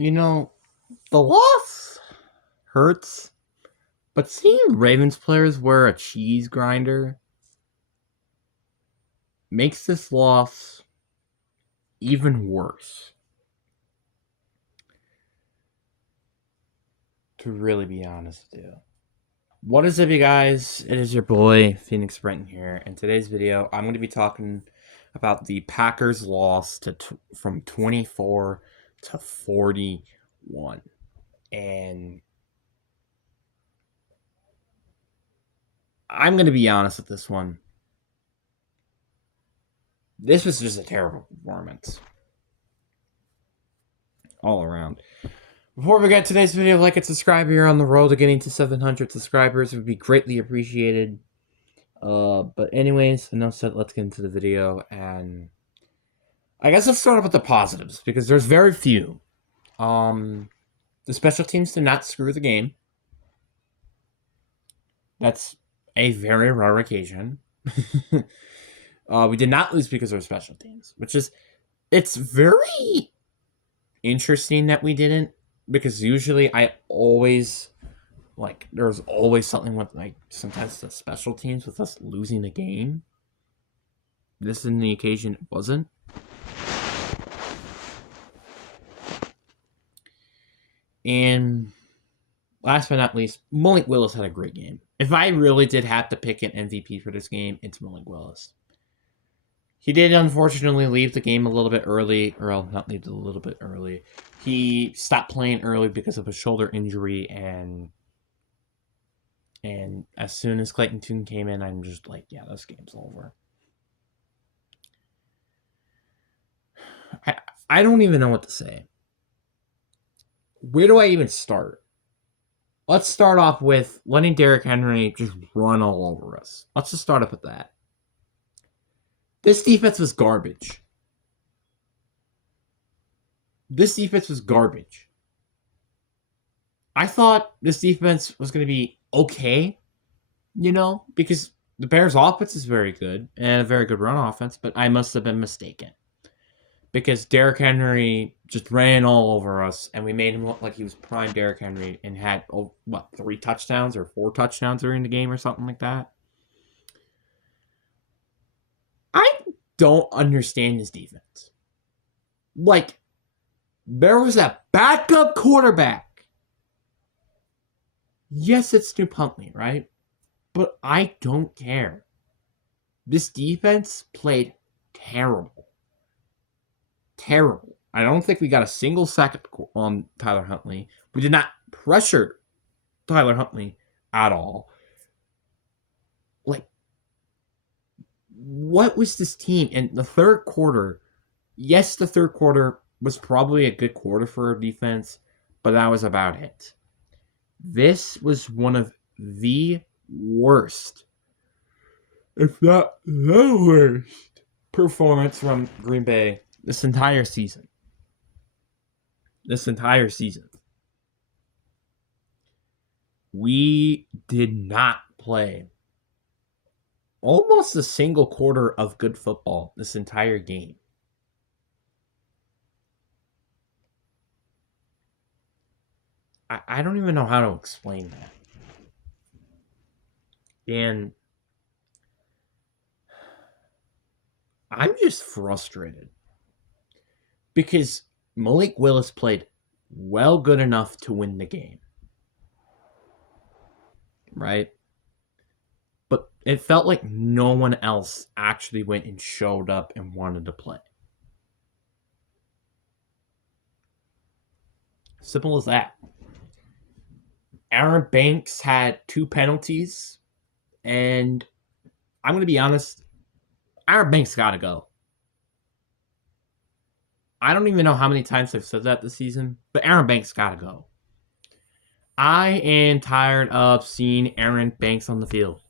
You know, the loss hurts, but seeing Ravens players wear a cheese grinder makes this loss even worse. To really be honest with you. What is up, you guys? It is your boy, Phoenix Brenton here. In today's video, I'm going to be talking about the Packers' loss from 24 to 41. And I'm going to be honest with this one. This was just a terrible performance. All around. Before we get today's video, like and subscribe. You're on the road to getting to 700 subscribers. It would be greatly appreciated. But anyways, enough said. Let's get into the video. And I guess let's start off with the positives, because there's very few. The special teams did not screw the game. That's a very rare occasion. We did not lose because of special teams, it's very interesting that we didn't, because usually I always, there's always something with, sometimes the special teams with us losing the game. This in the occasion it wasn't. And last but not least, Malik Willis had a great game. If I really did have to pick an MVP for this game, it's Malik Willis. He did unfortunately leave the game a little bit early, or not leave it a little bit early. He stopped playing early because of a shoulder injury, and as soon as Clayton Tune came in, I'm just like, yeah, this game's over. I don't even know what to say. Where do I even start? Let's start off with letting Derrick Henry just run all over us. Let's just start off with that. This defense was garbage. I thought this defense was going to be okay, because the Bears' offense is very good and a very good run offense, but I must have been mistaken. Because Derrick Henry just ran all over us, and we made him look like he was prime Derrick Henry and had, 3 touchdowns or 4 touchdowns during the game or something like that. I don't understand this defense. There was a backup quarterback. Yes, it's Stu Huntley, right? But I don't care. This defense played terrible. Terrible. I don't think we got a single sack on Tyler Huntley. We did not pressure Tyler Huntley at all. What was this team? And the third quarter, yes, the third quarter was probably a good quarter for our defense, but that was about it. This was one of the worst, if not the worst, performance from Green Bay this entire season. We did not play almost a single quarter of good football this entire game. I don't even know how to explain that. And I'm just frustrated because Malik Willis played good enough to win the game. Right? But it felt like no one else actually went and showed up and wanted to play. Simple as that. Aaron Banks had 2 penalties, and I'm going to be honest, Aaron Banks got to go. I don't even know how many times I've said that this season, but Aaron Banks got to go. I am tired of seeing Aaron Banks on the field.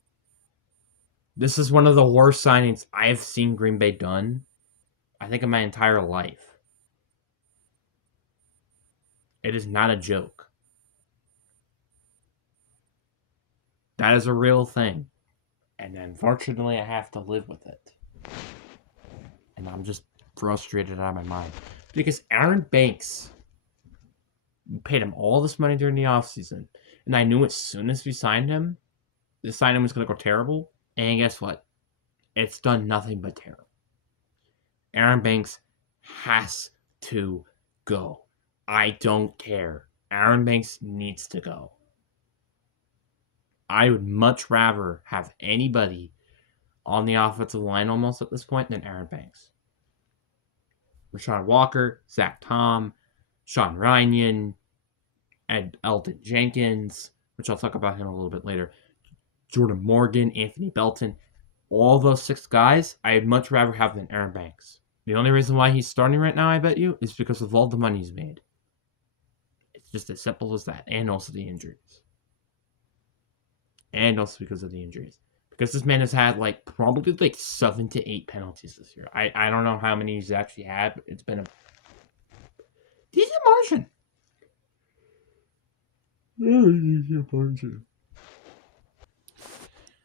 This is one of the worst signings I've seen Green Bay done, I think, in my entire life. It is not a joke. That is a real thing. And unfortunately, I have to live with it. And I'm just frustrated out of my mind. Because Aaron Banks We paid him all this money during the offseason. And I knew as soon as we signed him, the signing was going to go terrible. And guess what? It's done nothing but terrible. Aaron Banks has to go. I don't care. Aaron Banks needs to go. I would much rather have anybody on the offensive line almost at this point than Aaron Banks. Rashawn Walker, Zach Tom, Sean Ryan, and Elgton Jenkins, which I'll talk about him a little bit later. Jordan Morgan, Anthony Belton, all those 6 guys, I'd much rather have than Aaron Banks. The only reason why he's starting right now, I bet you, is because of all the money he's made. It's just as simple as that, and also the injuries. And also because of the injuries. Because this man has had probably 7 to 8 penalties this year. I don't know how many he's actually had, but it's been a decent margin.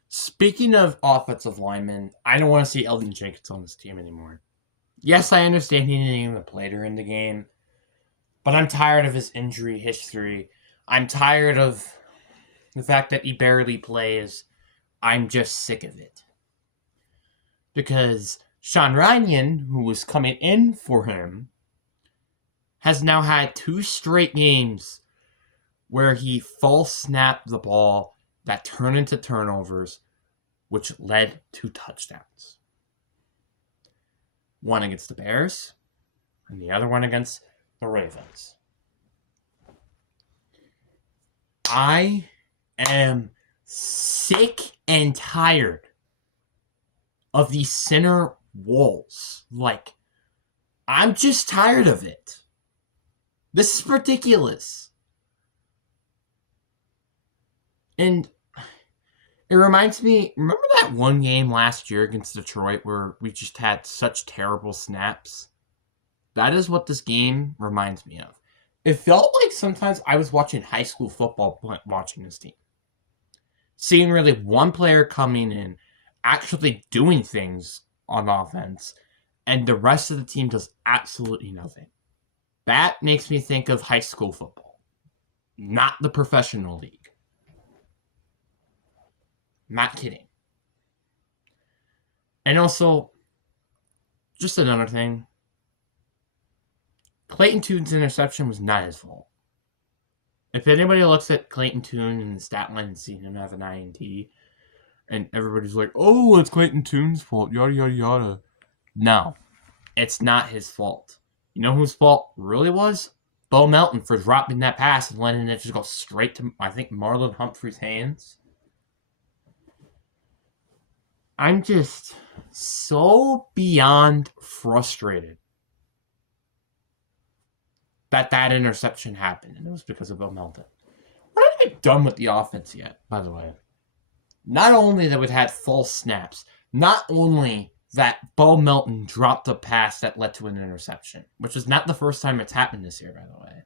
Speaking of offensive linemen, I don't want to see Elgton Jenkins on this team anymore. Yes, I understand he didn't even play during the game, but I'm tired of his injury history. I'm tired of the fact that he barely plays. I'm just sick of it. Because Sean Ryan, who was coming in for him, has now had 2 straight games where he false snapped the ball that turned into turnovers, which led to touchdowns. One against the Bears, and the other one against the Ravens. I am sick and tired of these center walls. I'm just tired of it. This is ridiculous. And it reminds me, remember that one game last year against Detroit where we just had such terrible snaps? That is what this game reminds me of. It felt like sometimes I was watching high school football watching this team. Seeing really one player coming in, actually doing things on offense, and the rest of the team does absolutely nothing. That makes me think of high school football, not the professional league. Not kidding. And also, just another thing. Clayton Tune's interception was not his fault. If anybody looks at Clayton Tune in the stat line and sees him have an INT, and everybody's like, oh, it's Clayton Tune's fault, yada, yada, yada. No, it's not his fault. You know whose fault really was? Bo Melton for dropping that pass and letting it just go straight to, I think, Marlon Humphrey's hands. I'm just so beyond frustrated that interception happened, and it was because of Bo Melton. We're not even done with the offense yet, by the way. Not only that we've had false snaps, not only that Bo Melton dropped a pass that led to an interception, which is not the first time it's happened this year, by the way,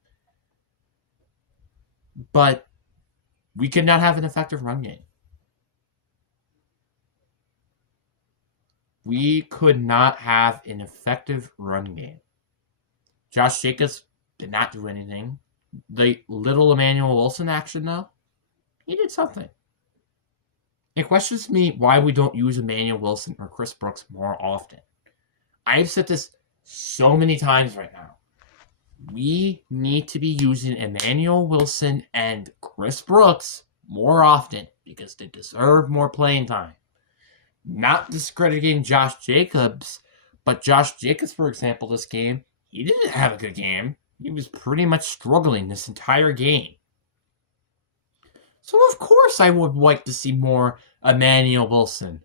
but we could not have an effective run game. We could not have an effective run game. Josh Jacobs did not do anything. The little Emmanuel Wilson action, though, he did something. It questions me why we don't use Emmanuel Wilson or Chris Brooks more often. I've said this so many times right now. We need to be using Emmanuel Wilson and Chris Brooks more often because they deserve more playing time. Not discrediting Josh Jacobs, but Josh Jacobs, for example, this game, he didn't have a good game. He was pretty much struggling this entire game. So, of course, I would like to see more Emmanuel Wilson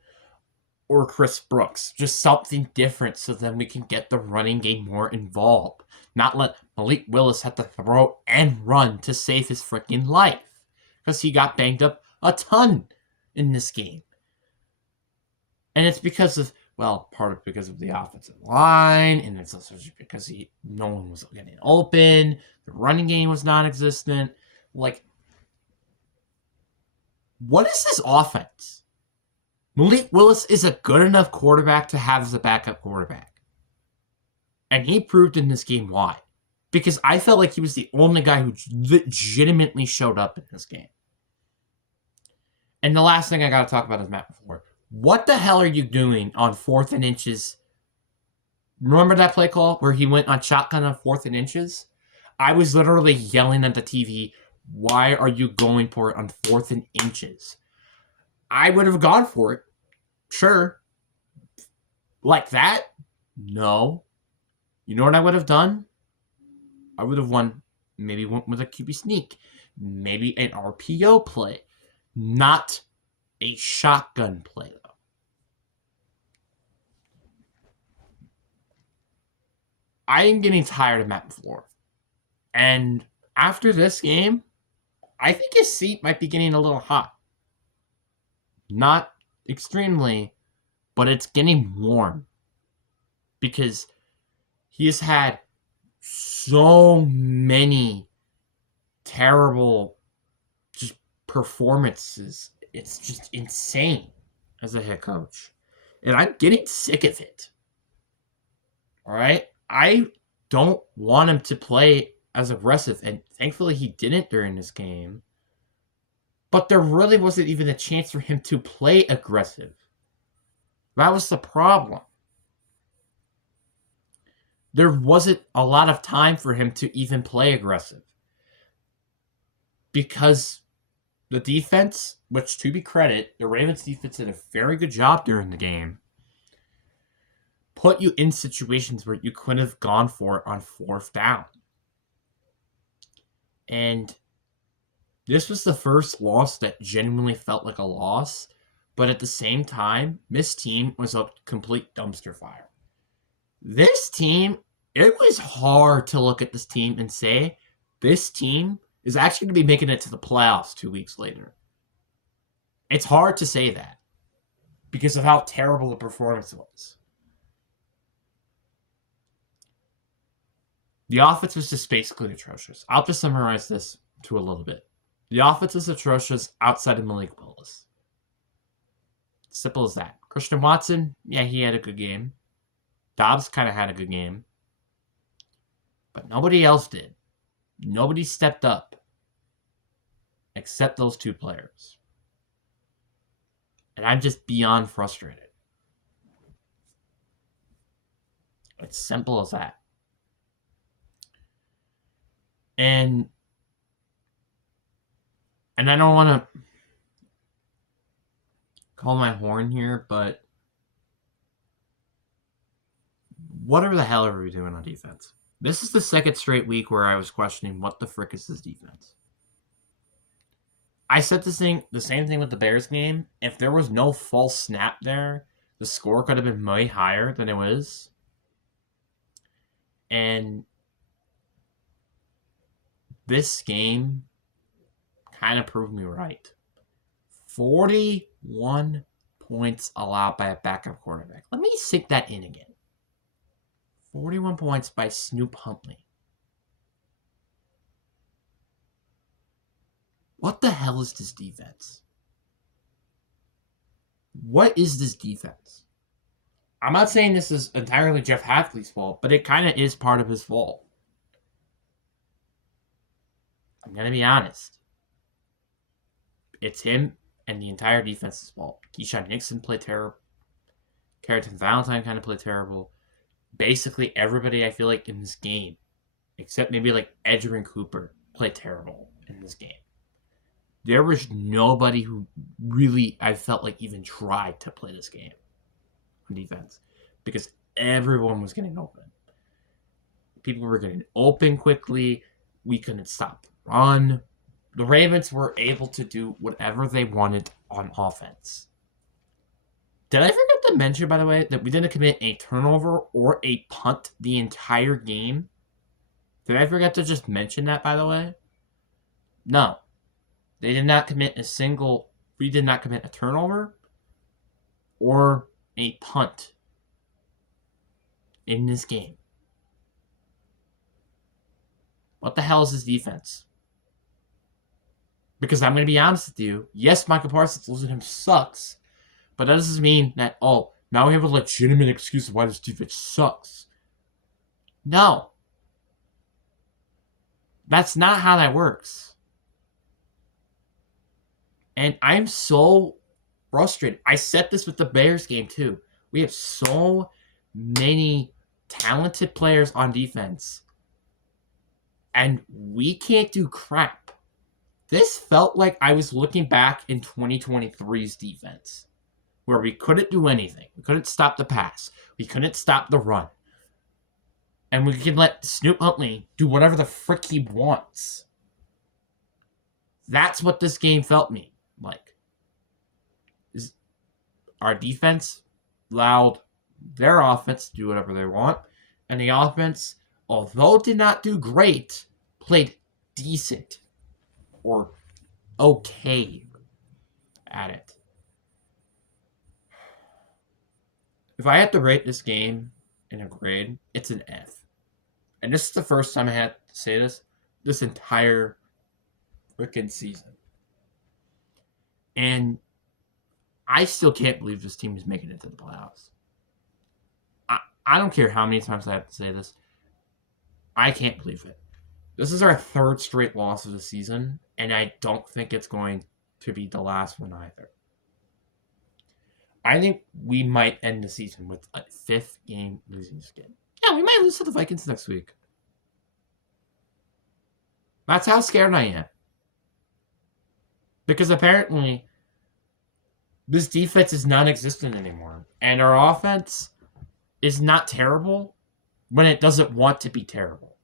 or Chris Brooks. Just something different so then we can get the running game more involved. Not let Malik Willis have to throw and run to save his freaking life. Because he got banged up a ton in this game. And it's because of, well, part of because of the offensive line, and it's also because no one was getting open, the running game was non-existent. What is this offense? Malik Willis is a good enough quarterback to have as a backup quarterback. And he proved in this game why. Because I felt like he was the only guy who legitimately showed up in this game. And the last thing I got to talk about is Matt LaFleur. What the hell are you doing on 4th and inches? Remember that play call where he went on shotgun on 4th and inches? I was literally yelling at the TV, why are you going for it on 4th and inches? I would have gone for it. Sure. Like that? No. You know what I would have done? I would have maybe went with a QB sneak. Maybe an RPO play. Not a shotgun play, though. I am getting tired of Matt LaFleur. And after this game, I think his seat might be getting a little hot. Not extremely, but it's getting warm. Because he has had so many terrible just performances. It's just insane as a head coach. And I'm getting sick of it. All right? I don't want him to play as aggressive, and thankfully he didn't during this game. But there really wasn't even a chance for him to play aggressive. That was the problem. There wasn't a lot of time for him to even play aggressive. Because the defense, which to be credit, the Ravens defense did a very good job during the game, put you in situations where you could have gone for it on 4th down. And this was the first loss that genuinely felt like a loss, but at the same time, this team was a complete dumpster fire. This team, it was hard to look at this team and say, this team is actually going to be making it to the playoffs 2 weeks later. It's hard to say that because of how terrible the performance was. The offense was just basically atrocious. I'll just summarize this to a little bit. The offense is atrocious outside of Malik Willis. Simple as that. Christian Watson, yeah, he had a good game. Dobbs kind of had a good game. But nobody else did. Nobody stepped up. Except those 2 players. And I'm just beyond frustrated. It's simple as that. And I don't want to call my horn here, but whatever the hell are we doing on defense? This is the second straight week where I was questioning what the frick is this defense. I said the same thing with the Bears game. If there was no false snap there, the score could have been way higher than it was. And this game kind of proved me right. 41 points allowed by a backup quarterback. Let me sink that in again. 41 points by Snoop Huntley. What the hell is this defense? What is this defense? I'm not saying this is entirely Jeff Hafley's fault, but it kind of is part of his fault. I'm going to be honest. It's him and the entire defense's fault. Keyshawn Nixon played terrible. Carrington Valentine kind of played terrible. Basically, everybody I feel like in this game, except maybe like Edgerrin Cooper, played terrible in this game. There was nobody who really, I felt like, even tried to play this game on defense. Because everyone was getting open. People were getting open quickly. We couldn't stop the run. The Ravens were able to do whatever they wanted on offense. Did I forget to mention, by the way, that we didn't commit a turnover or a punt the entire game? Did I forget to just mention that, by the way? No. We did not commit a turnover or a punt in this game. What the hell is this defense? Because I'm going to be honest with you. Yes, Micah Parsons losing him sucks. But that doesn't mean that, now we have a legitimate excuse of why this defense sucks. No. That's not how that works. And I'm so frustrated. I said this with the Bears game too. We have so many talented players on defense, and we can't do crap. This felt like I was looking back in 2023's defense, where we couldn't do anything. We couldn't stop the pass. We couldn't stop the run. And we could let Snoop Huntley do whatever the frick he wants. That's what this game felt me like. Our defense allowed their offense to do whatever they want. And the offense, although did not do great, played decent or okay at it. If I had to rate this game in a grade, it's an F. And this is the first time I had to say this entire freaking season. And I still can't believe this team is making it to the playoffs. I don't care how many times I have to say this. I can't believe it. This is our third straight loss of the season, and I don't think it's going to be the last one either. I think we might end the season with a 5th game losing skid. Yeah, we might lose to the Vikings next week. That's how scared I am. Because apparently, this defense is non-existent anymore. And our offense is not terrible when it doesn't want to be terrible.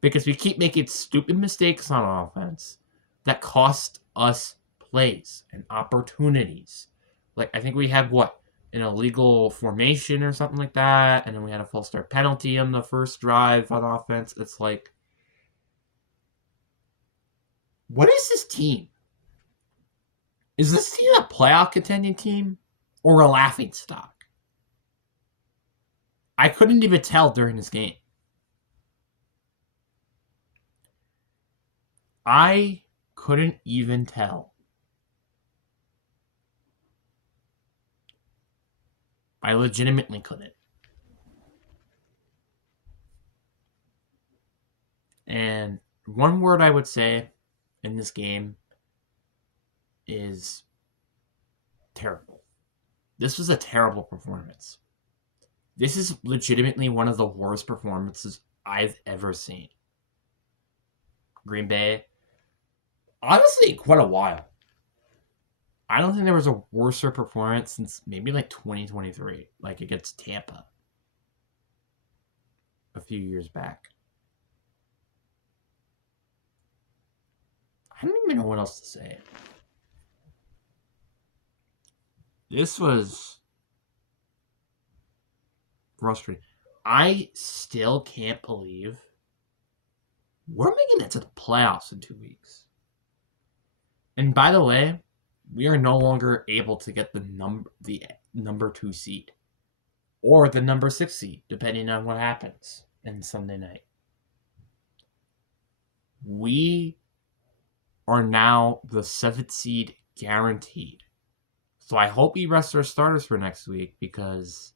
Because we keep making stupid mistakes on offense that cost us plays and opportunities. Like, I think we had, an illegal formation or something like that, and then we had a false start penalty on the first drive on offense. It's like, what is this team? Is this team a playoff contending team or a laughing stock? I couldn't even tell during this game. I couldn't even tell. I legitimately couldn't. And one word I would say in this game is terrible. This was a terrible performance. This is legitimately one of the worst performances I've ever seen. Green Bay, honestly, quite a while. I don't think there was a worser performance since maybe like 2023, like against Tampa a few years back. I don't even know what else to say. This was frustrating. I still can't believe we're making it to the playoffs in 2 weeks. And by the way, we are no longer able to get the number 2 seed or the number 6 seed, depending on what happens in Sunday night. We are now the 7th seed guaranteed. So I hope we rest our starters for next week, because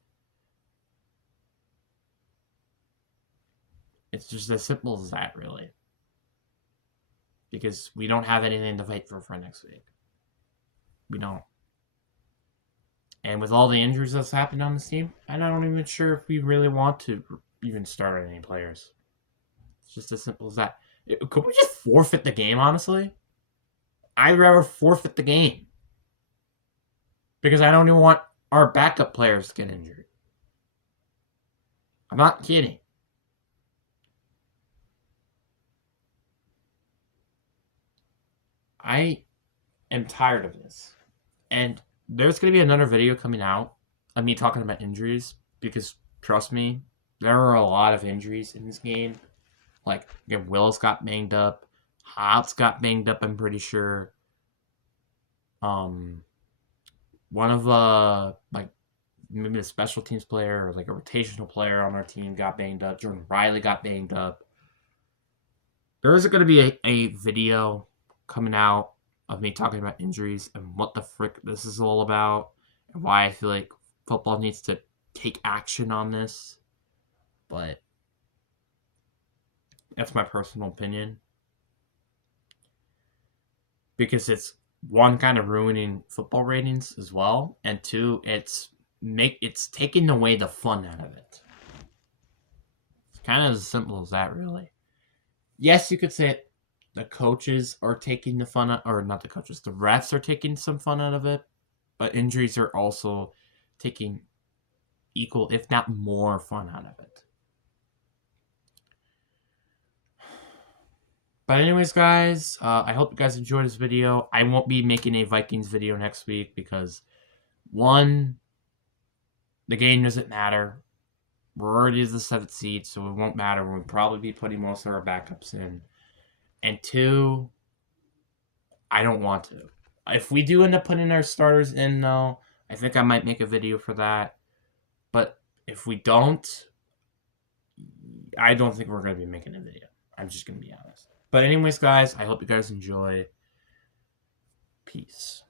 it's just as simple as that, really. Because we don't have anything to fight for next week. We don't. And with all the injuries that's happened on this team, I'm not even sure if we really want to even start any players. It's just as simple as that. Could we just forfeit the game, honestly? I'd rather forfeit the game. Because I don't even want our backup players to get injured. I'm not kidding. I am tired of this. And there's going to be another video coming out of me talking about injuries, because trust me, there are a lot of injuries in this game. Like, again, Willis got banged up. Hobbs got banged up, I'm pretty sure. One of maybe a special teams player or like a rotational player on our team got banged up. Jordan Riley got banged up. There is going to be a video coming out of me talking about injuries and what the frick this is all about, and why I feel like football needs to take action on this. But That's my personal opinion. Because it's, one, kind of ruining football ratings as well, and two, it's taking away the fun out of it. It's kind of as simple as that, really. Yes, you could say the coaches are taking the fun out, or not the coaches, the refs are taking some fun out of it, but injuries are also taking equal, if not more, fun out of it. But anyways, guys, I hope you guys enjoyed this video. I won't be making a Vikings video next week because, one, the game doesn't matter. We're already the 7th seed, so it won't matter. We'll probably be putting most of our backups in. And two, I don't want to. If we do end up putting our starters in, though, I think I might make a video for that. But if we don't, I don't think we're going to be making a video. I'm just going to be honest. But anyways, guys, I hope you guys enjoy. Peace.